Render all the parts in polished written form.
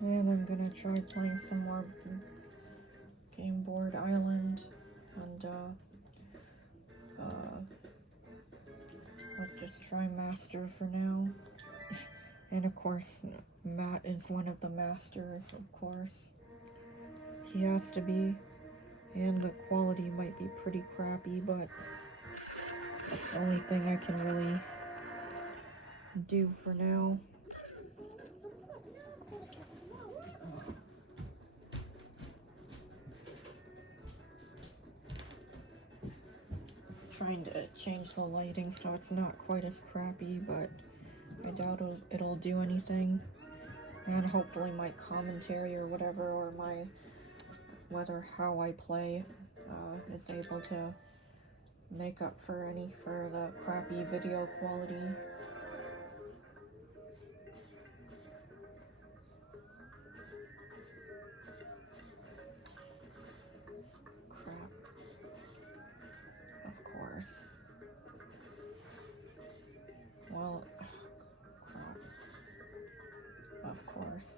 And I'm gonna try playing some more Gameboard Island, and let's just try Master for now. And of course, Matt is one of the masters, of course. He has to be, and the quality might be pretty crappy, but that's the only thing I can really do for now. Trying to change the lighting so it's not quite as crappy, but I doubt it'll do anything. And hopefully my commentary or whatever, or how I play, is able to make up for the crappy video quality. Crap. Of course. Well, crap. Of course.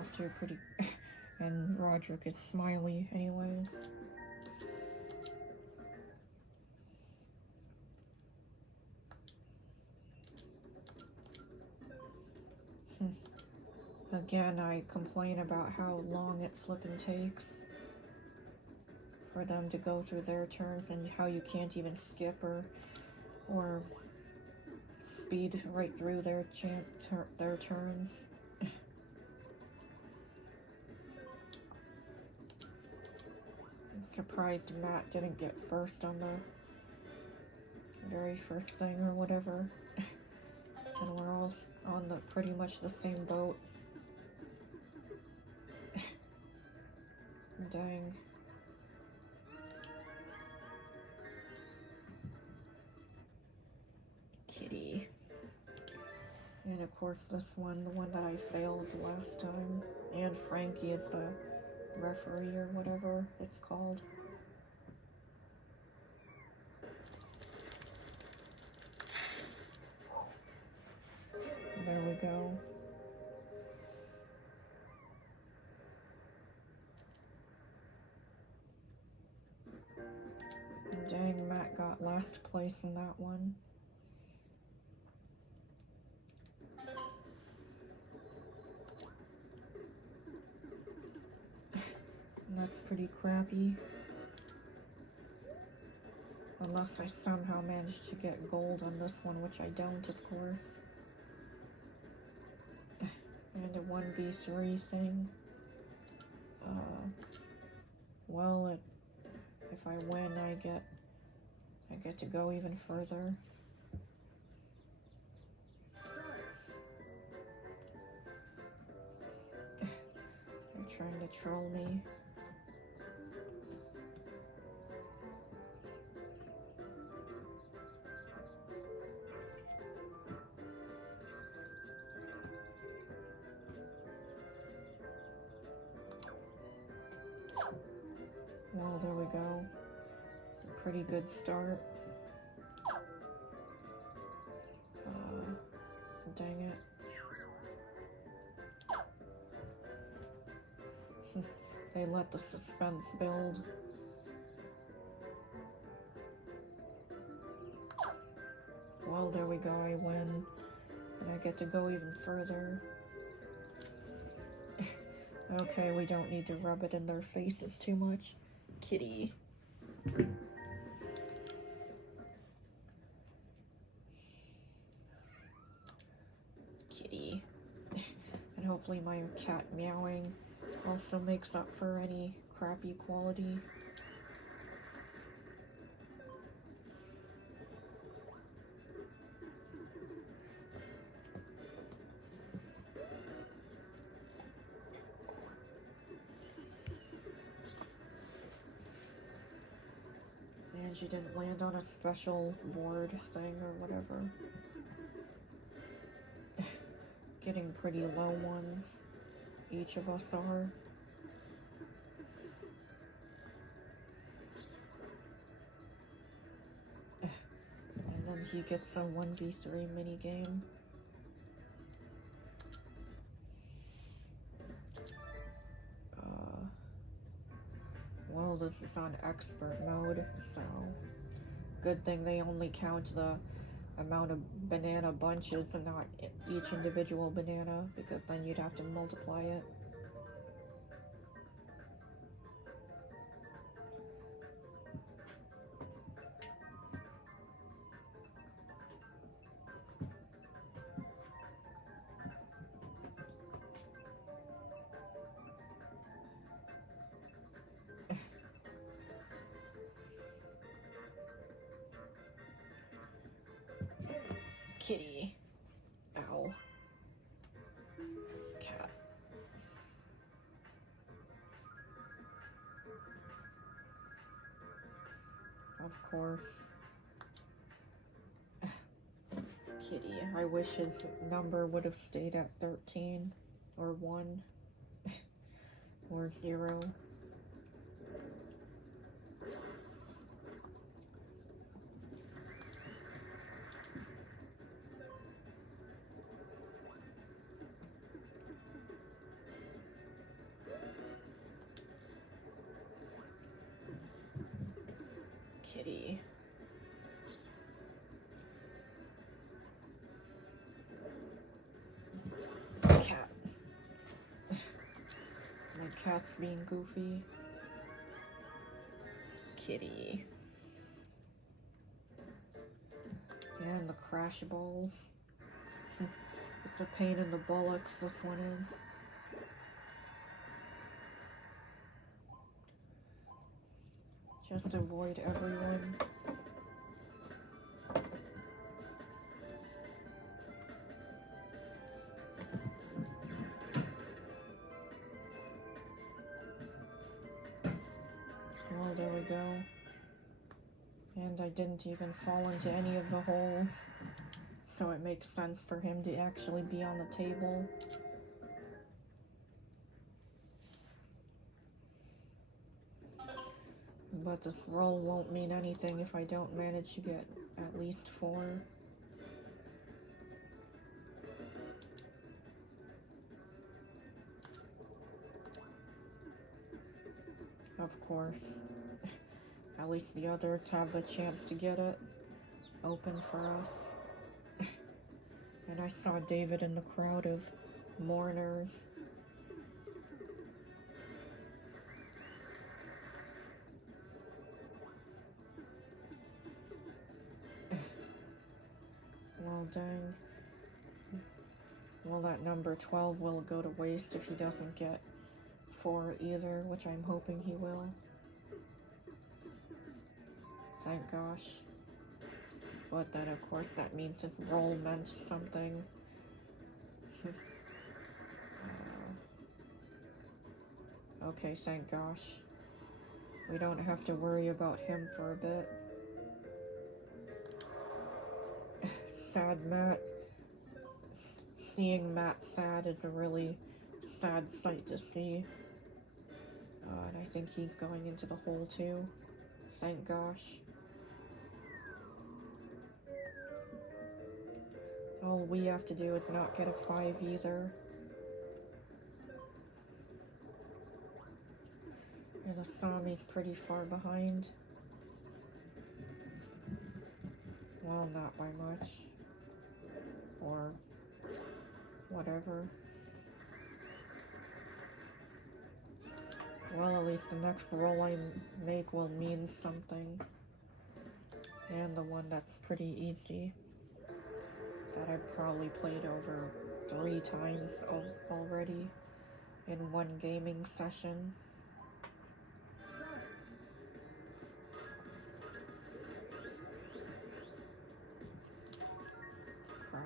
Off to a pretty... and Roderick is smiley anyway. Again, I complain about how long it flippin' takes for them to go through their turns, and how you can't even skip or speed right through their turns. Surprised Matt didn't get first on the very first thing or whatever. And we're all on pretty much the same boat. Dang. Kitty. And of course this one, the one that I failed last time. And Frankie is the referee or whatever it's called. There we go. Dang, Matt got last place in that one. That's pretty crappy. Unless I somehow managed to get gold on this one, which I don't, of course. And a 1v3 thing. Well, if I win, I get to go even further. They're trying to troll me. Well, there we go. Pretty good start. Dang it. They let the suspense build. Well, there we go, I win. And I get to go even further. Okay, we don't need to rub it in their faces too much. Kitty. Kitty. And hopefully my cat meowing also makes up for any crappy quality. And she didn't land on a special board thing or whatever. Getting pretty low ones. Each of us are. And then he gets a 1v3 minigame. this is on expert mode, so good thing they only count the amount of banana bunches and not each individual banana, because then you'd have to multiply it. Kitty. Ow. Cat. Of course. Kitty. I wish his number would have stayed at 13 or 1 or 0. Kitty. Cat. My cat's being goofy. Kitty. And the crash ball. It's a pain in the bullocks, this one is. Just avoid everyone. Well, there we go. And I didn't even fall into any of the holes, so it makes sense for him to actually be on the table. But this roll won't mean anything if I don't manage to get at least 4. Of course. At least the others have the chance to get it open for us. And I saw David in the crowd of mourners. Well, dang. Well, that number 12 will go to waste if he doesn't get 4 either, which I'm hoping he will. Thank gosh. But then, of course, that means this roll meant something. Okay, thank gosh. We don't have to worry about him for a bit. Sad Matt. Seeing Matt sad is a really sad sight to see. And I think he's going into the hole too. Thank gosh. All we have to do is not get a 5 either. And Asami's pretty far behind. Well, not by much. Or whatever. Well, at least the next roll I make will mean something. And the one that's pretty easy. That I've probably played over 3 times already in one gaming session. Crap.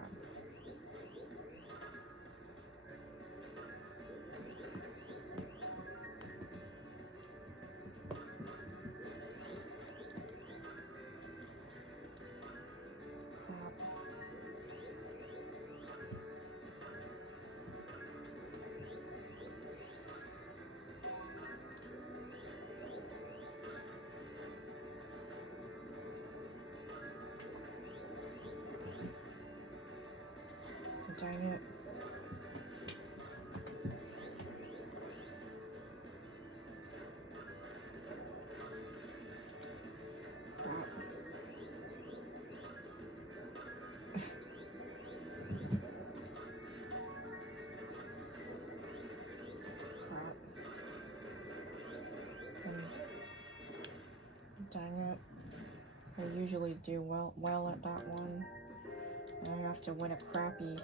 Dang it. usually do well at that one. I have to win a crappy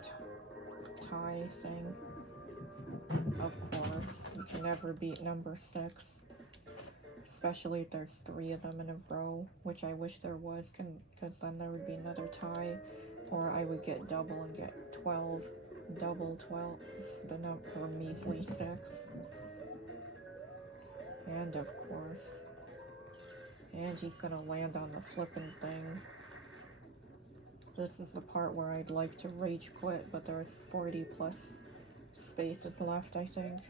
tie thing. Of course, you can never beat number 6. Especially if there's 3 of them in a row, which I wish there was, because then there would be another tie, or I would get double and get 12, double 12, the number measly 6. And of course, and he's gonna land on the flippin' thing. This is the part where I'd like to rage quit, but there's 40 plus spaces left, I think.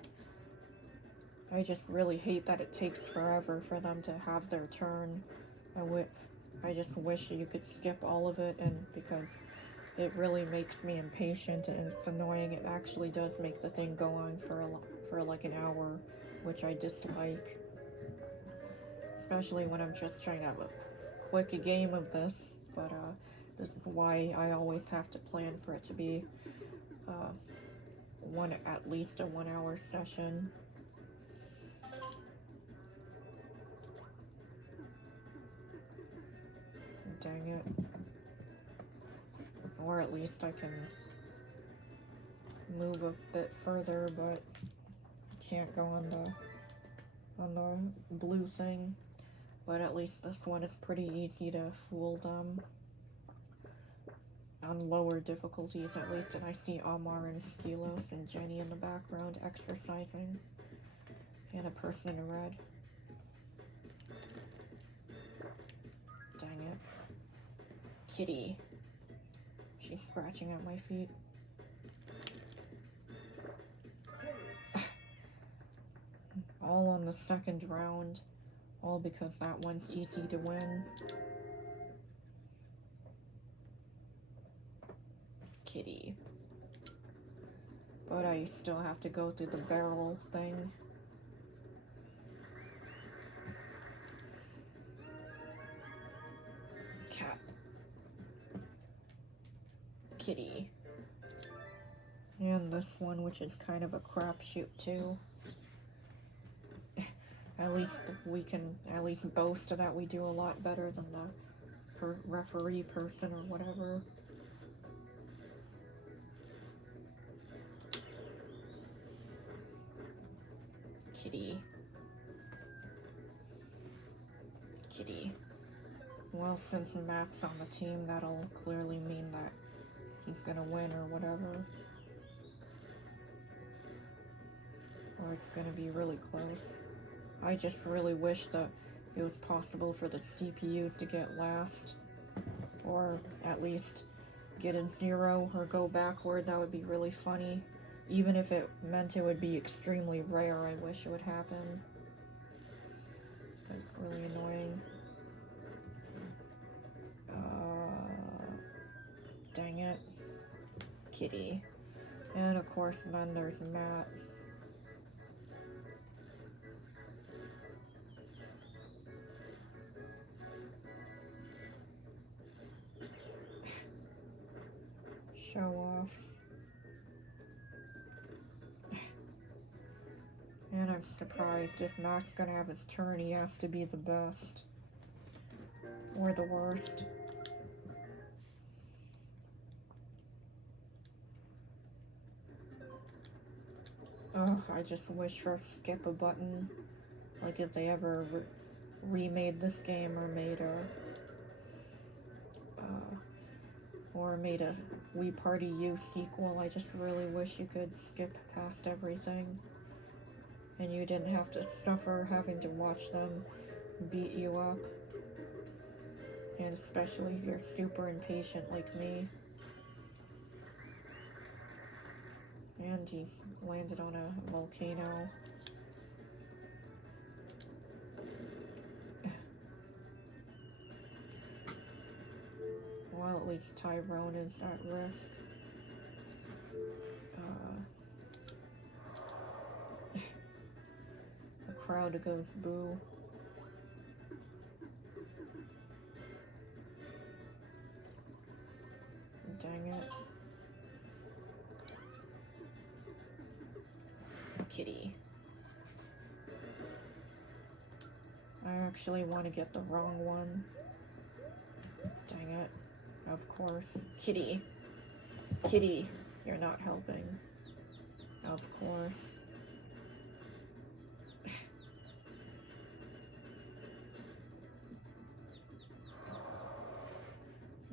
I just really hate that it takes forever for them to have their turn. I just wish you could skip all of it, and because it really makes me impatient and it's annoying. It actually does make the thing go on for like an hour, which I dislike. Especially when I'm just trying to have a quick game of this, but this is why I always have to plan for it to be at least a 1 hour session. Dang it. Or at least I can move a bit further, but I can't go on the blue thing. But at least this one is pretty easy to fool them. On lower difficulties, at least, and I see Amar and Skilos and Jenny in the background exercising. And a person in red. Dang it. Kitty. She's scratching at my feet. All on the second round. All because that one's easy to win. Kitty. But I still have to go through the barrel thing. Cat. Kitty. And this one, which is kind of a crapshoot too. At least we can boast that we do a lot better than the referee person or whatever. Kitty. Kitty. Well, since Matt's on the team, that'll clearly mean that he's gonna win or whatever. Or it's gonna be really close. I just really wish that it was possible for the CPU to get last. Or at least get a 0 or go backward. That would be really funny. Even if it meant it would be extremely rare, I wish it would happen. That's really annoying. Dang it. Kitty. And of course, then there's Matt. Show off. And I'm surprised if Matt's gonna have his turn, he has to be the best. Or the worst. Ugh, I just wish for skip a button. Like if they ever remade this game or made a We Party You sequel. I just really wish you could skip past everything. And you didn't have to suffer having to watch them beat you up. And especially if you're super impatient like me. And he landed on a volcano. Well, at least Tyrone is at risk. The crowd goes boo. Dang it. Kitty. I actually want to get the wrong one. it. Of course. Kitty. Kitty, you're not helping. Of course.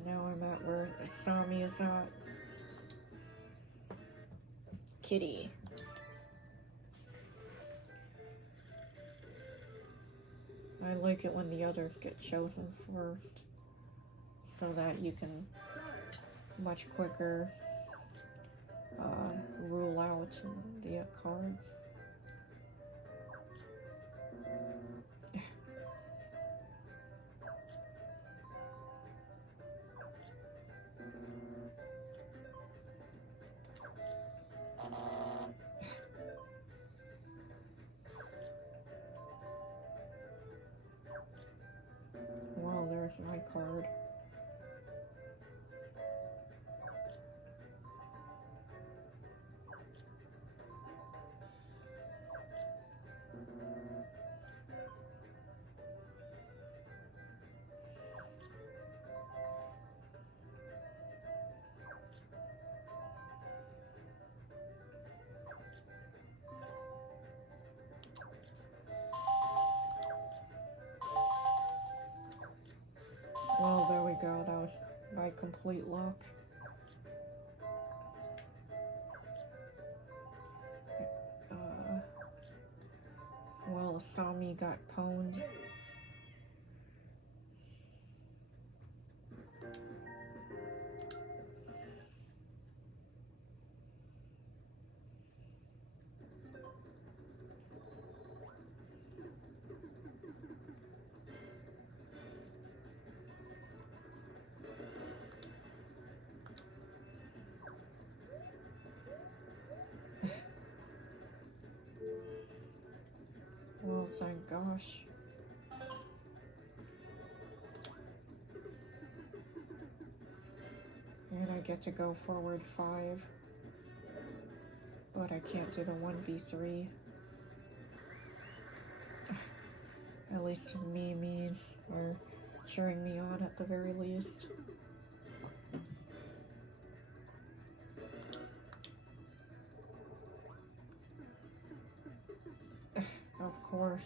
Now I'm at where Tommy is not. Kitty. I like it when the others get chosen first, so that you can much quicker rule out the card. Well, there's my card. Well, there we go. That was by complete luck. Well, Tommy got pwned. Well, thank gosh. And I get to go forward 5. But I can't do the 1v3. At least me, or cheering me on at the very least. Of course.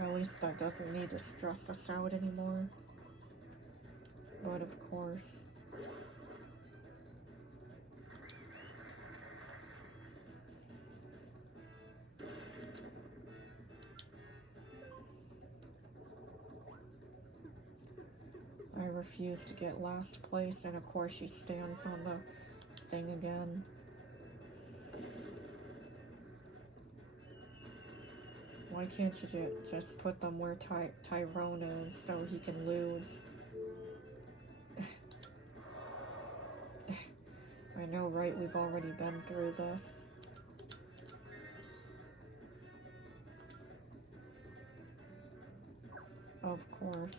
At least that doesn't need to stress us out anymore. But of course. I refuse to get last place, and of course she stands on the thing again. Why can't you just put them where Tyrone is so he can lose? I know, right? We've already been through this. Of course.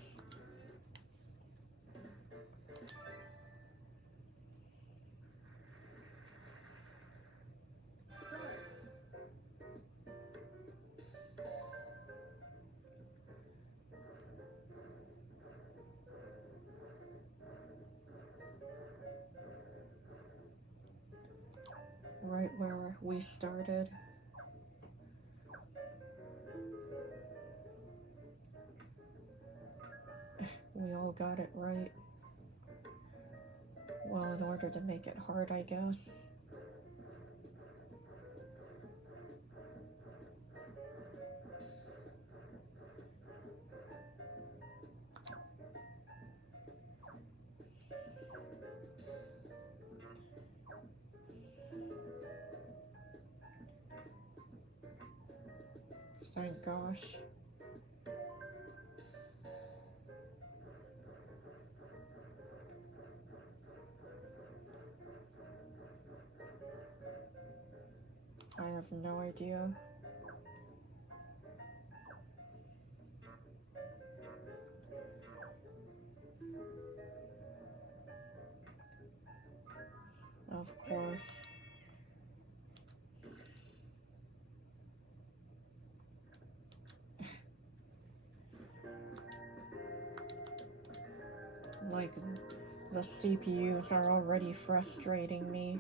Right where we started. We all got it right. Well, in order to make it hard, I guess. Thank gosh. I have no idea. Of course. like, the CPUs are already frustrating me.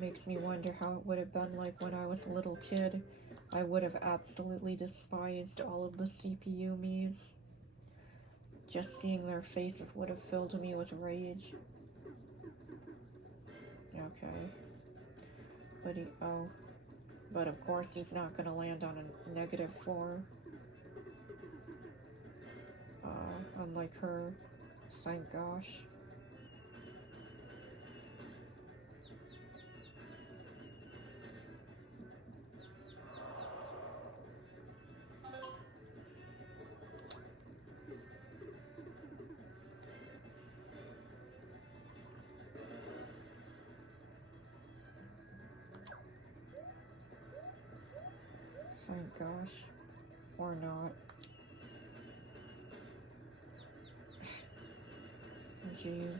Makes me wonder how it would have been like when I was a little kid. I would have absolutely despised all of the CPU memes. Just seeing their faces would have filled me with rage. Okay. But of course he's not gonna land on a -4. Unlike her. Thank gosh. Thank gosh. Or not. Jeez.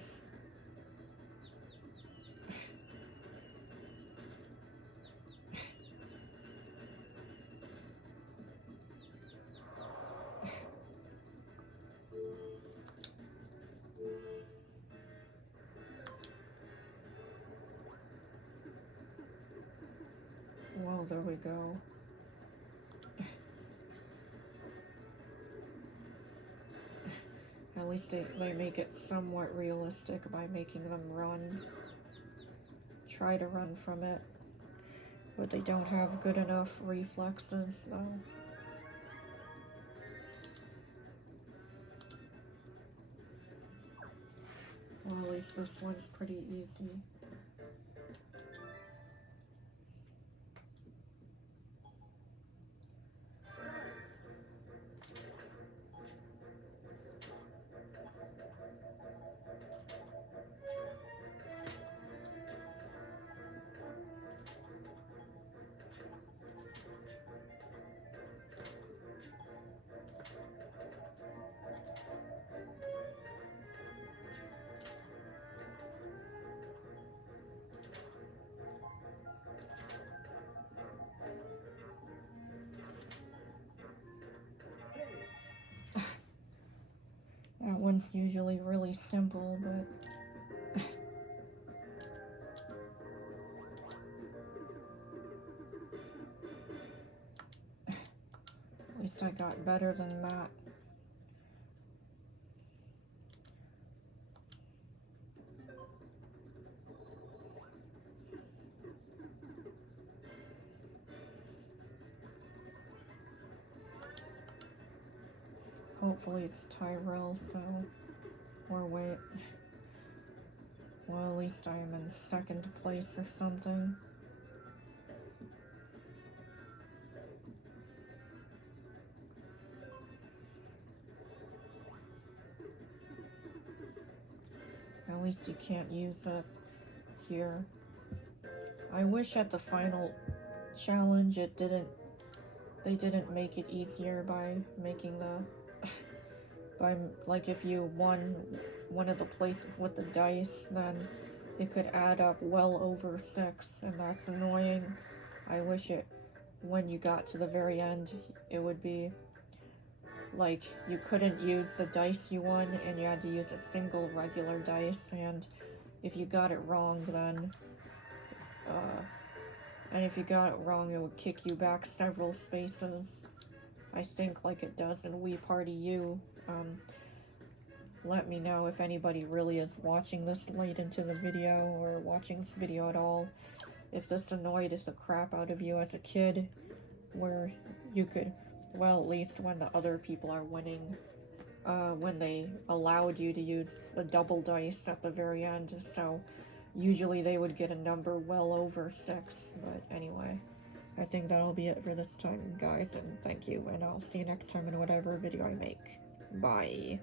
Well, there we go. At least they make it somewhat realistic by making them run. Try to run from it. But they don't have good enough reflexes, though. Well, at least this one's pretty easy. That one's usually really simple, but... At least I got better than that. Hopefully it's Tyrell, so... Or wait... Well, at least I'm in second place or something. At least you can't use it here. I wish at the final challenge they didn't make it easier by making the... like, if you won one of the places with the dice, then it could add up well over 6, and that's annoying. I wish when you got to the very end, it would be, like, you couldn't use the dice you won, and you had to use a single regular dice, and if you got it wrong, then, and if you got it wrong, it would kick you back several spaces. I think like it does in Wii Party U. Let me know if anybody really is watching this late into the video, or watching this video at all. If this annoyed the crap out of you as a kid, where you could, well, at least when the other people are winning, when they allowed you to use the double dice at the very end, so usually they would get a number well over 6, but anyway. I think that'll be it for this time, guys, and thank you, and I'll see you next time in whatever video I make. Bye.